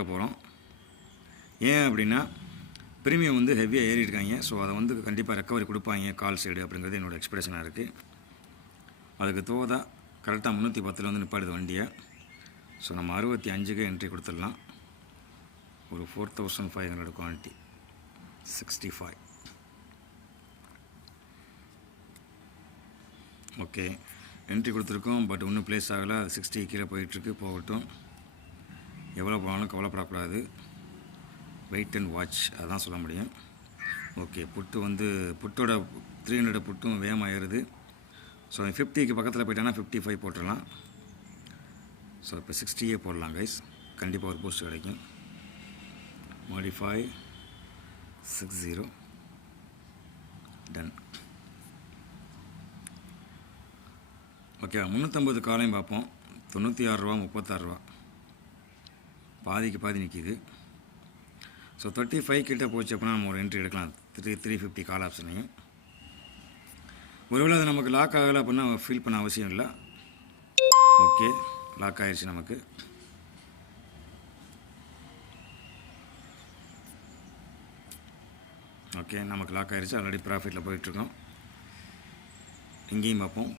போகிறோம். ஏன் அப்படின்னா ப்ரீமியம் வந்து ஹெவியாக ஏறியிருக்காங்க. ஸோ அதை வந்து கண்டிப்பாக ரெக்கவரி கொடுப்பாங்க கால் சைடு அப்படிங்கிறது என்னோடய எக்ஸ்பெக்டேஷனாக இருக்குது. அதுக்கு தோதாக கரெக்டாக 310 வந்து நிப்பாடுது வண்டியை. ஸோ நம்ம 65க்கு என்ட்ரி கொடுத்துடலாம். ஒரு 4500 குவான்டிட்டி 65. ஓகே, என்ட்ரி கொடுத்துருக்கோம். பட் இன்னும் ப்ளேஸ் ஆகலை. 60 கீழே போயிட்டுருக்கு. போகட்டும், எவ்வளோ போனாலும் கவலைப்படக்கூடாது. வெயிட் அண்ட் வாட்ச், அதான் சொல்ல முடியும். ஓகே, புட்டு வந்து புட்டோட 300 புட்டும் வேகமாக ஏறுது. ஸோ 50க்கு பக்கத்தில் போயிட்டானா 55 போட்டுடலாம். ஸோ இப்போ 60 போடலாம் கைஸ். கண்டிப்பாக ஒரு போஸ்ட் கிடைக்கும். Modify 60 ton. ஓகே, 350 காலையும் பார்ப்போம். 96 ரூபா 36 ரூபா, பாதிக்கு பாதி நிற்கிது. ஸோ 35 கிட்டே போச்சு அப்படின்னா நம்ம ஒரு என்ட்ரி எடுக்கலாம். 350 கால் ஆப்ஷனையும். ஒருவேளை அது நமக்கு லாக் ஆகலை அப்படின்னா ஃபீல் பண்ண அவசியம் இல்லை. ஓகே, லாக் ஆகிடுச்சு நமக்கு. ஓகே, நமக்கு லாக் ஆகிடுச்சு. ஆல்ரெடி ப்ராஃபிட்டில் போயிட்டுருக்கோம். இங்கேயும் பார்ப்போம்.